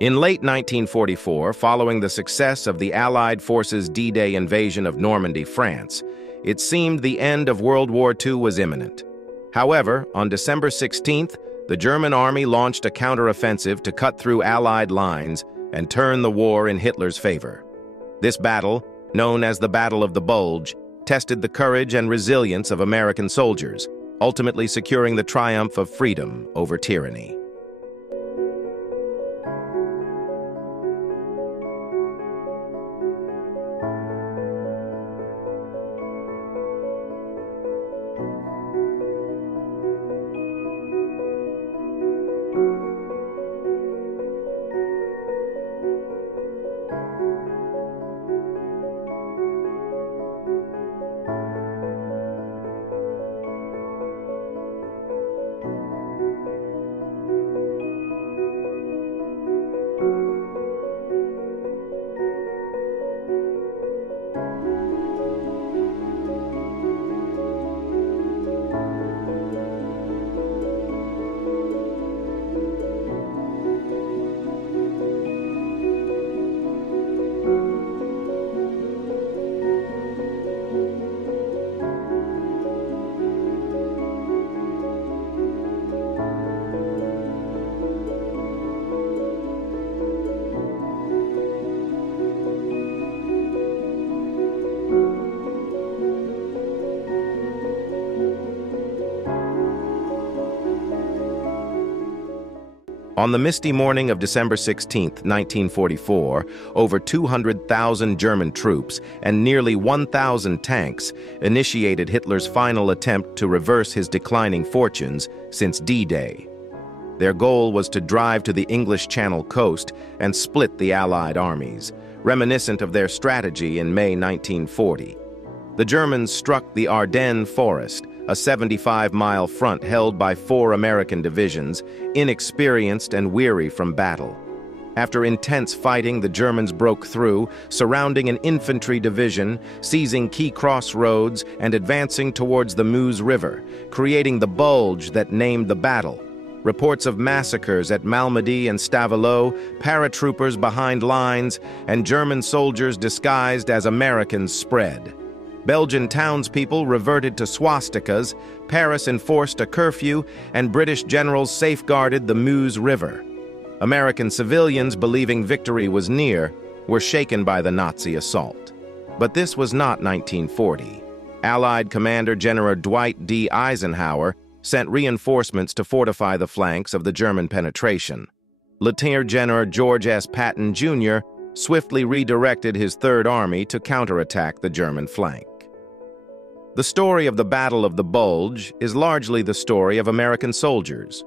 In late 1944, following the success of the Allied forces' D-Day invasion of Normandy, France, it seemed the end of World War II was imminent. However, on December 16th, the German army launched a counteroffensive to cut through Allied lines and turn the war in Hitler's favor. This battle, known as the Battle of the Bulge, tested the courage and resilience of American soldiers, ultimately securing the triumph of freedom over tyranny. On the misty morning of December 16, 1944, over 200,000 German troops and nearly 1,000 tanks initiated Hitler's final attempt to reverse his declining fortunes since D-Day. Their goal was to drive to the English Channel coast and split the Allied armies, reminiscent of their strategy in May 1940. The Germans struck the Ardennes Forest, a 75-mile front held by 4 American divisions, inexperienced and weary from battle. After intense fighting, the Germans broke through, surrounding an infantry division, seizing key crossroads, and advancing towards the Meuse River, creating the bulge that named the battle. Reports of massacres at Malmedy and Stavelot, paratroopers behind lines, and German soldiers disguised as Americans spread. Belgian townspeople reverted to swastikas, Paris enforced a curfew, and British generals safeguarded the Meuse River. American civilians, believing victory was near, were shaken by the Nazi assault. But this was not 1940. Allied Commander General Dwight D. Eisenhower sent reinforcements to fortify the flanks of the German penetration. Lieutenant General George S. Patton, Jr. swiftly redirected his Third Army to counterattack the German flank. The story of the Battle of the Bulge is largely the story of American soldiers.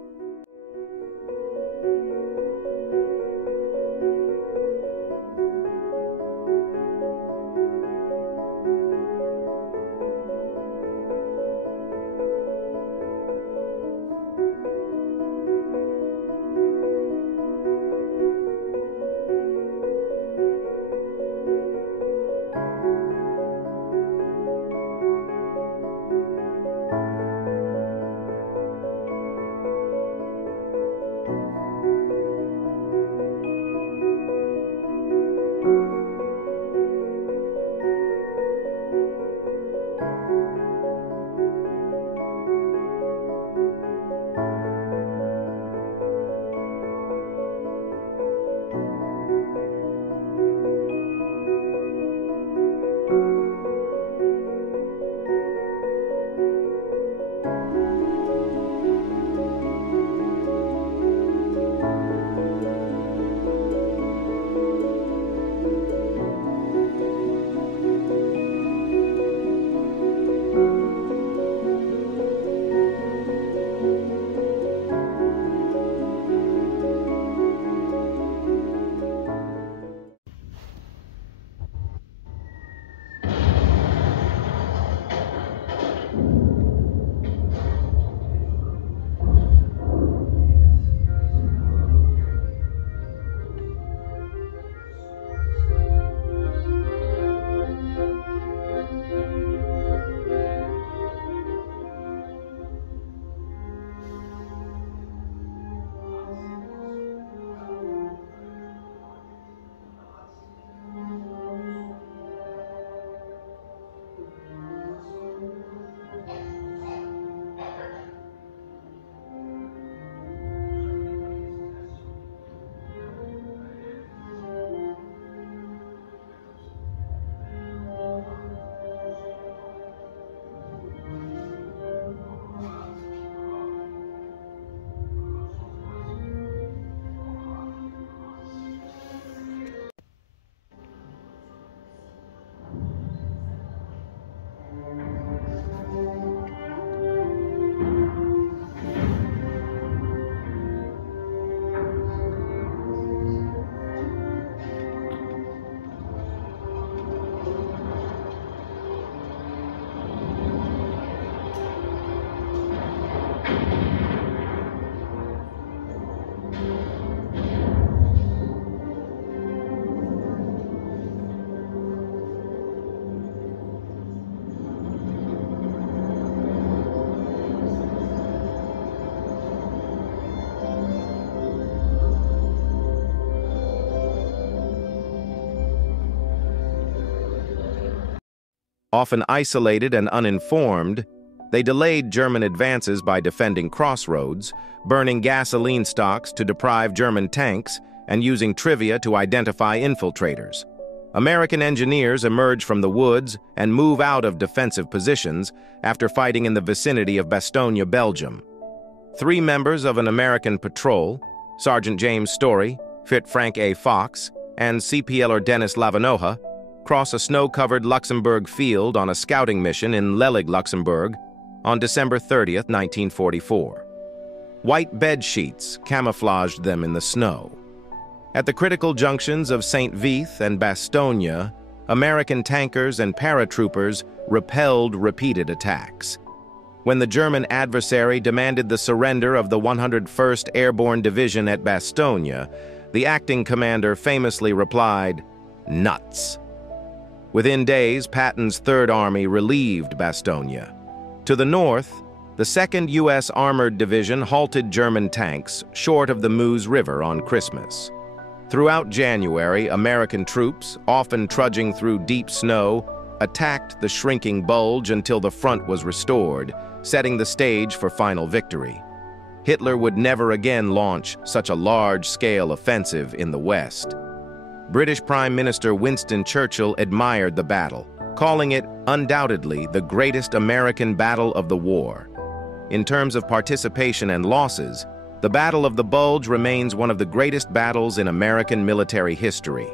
Often isolated and uninformed, they delayed German advances by defending crossroads, burning gasoline stocks to deprive German tanks, and using trivia to identify infiltrators. American engineers emerge from the woods and move out of defensive positions after fighting in the vicinity of Bastogne, Belgium. 3 members of an American patrol, Sergeant James Story, Fit Frank A. Fox, and CPLer Dennis Lavanoja, cross a snow-covered Luxembourg field on a scouting mission in Lellig, Luxembourg, on December 30, 1944. White bed sheets camouflaged them in the snow. At the critical junctions of St. Vith and Bastogne, American tankers and paratroopers repelled repeated attacks. When the German adversary demanded the surrender of the 101st Airborne Division at Bastogne, the acting commander famously replied, "Nuts." Within days, Patton's Third Army relieved Bastogne. To the north, the 2nd U.S. Armored Division halted German tanks short of the Meuse River on Christmas. Throughout January, American troops, often trudging through deep snow, attacked the shrinking Bulge until the front was restored, setting the stage for final victory. Hitler would never again launch such a large-scale offensive in the West. British Prime Minister Winston Churchill admired the battle, calling it undoubtedly the greatest American battle of the war. In terms of participation and losses, the Battle of the Bulge remains one of the greatest battles in American military history.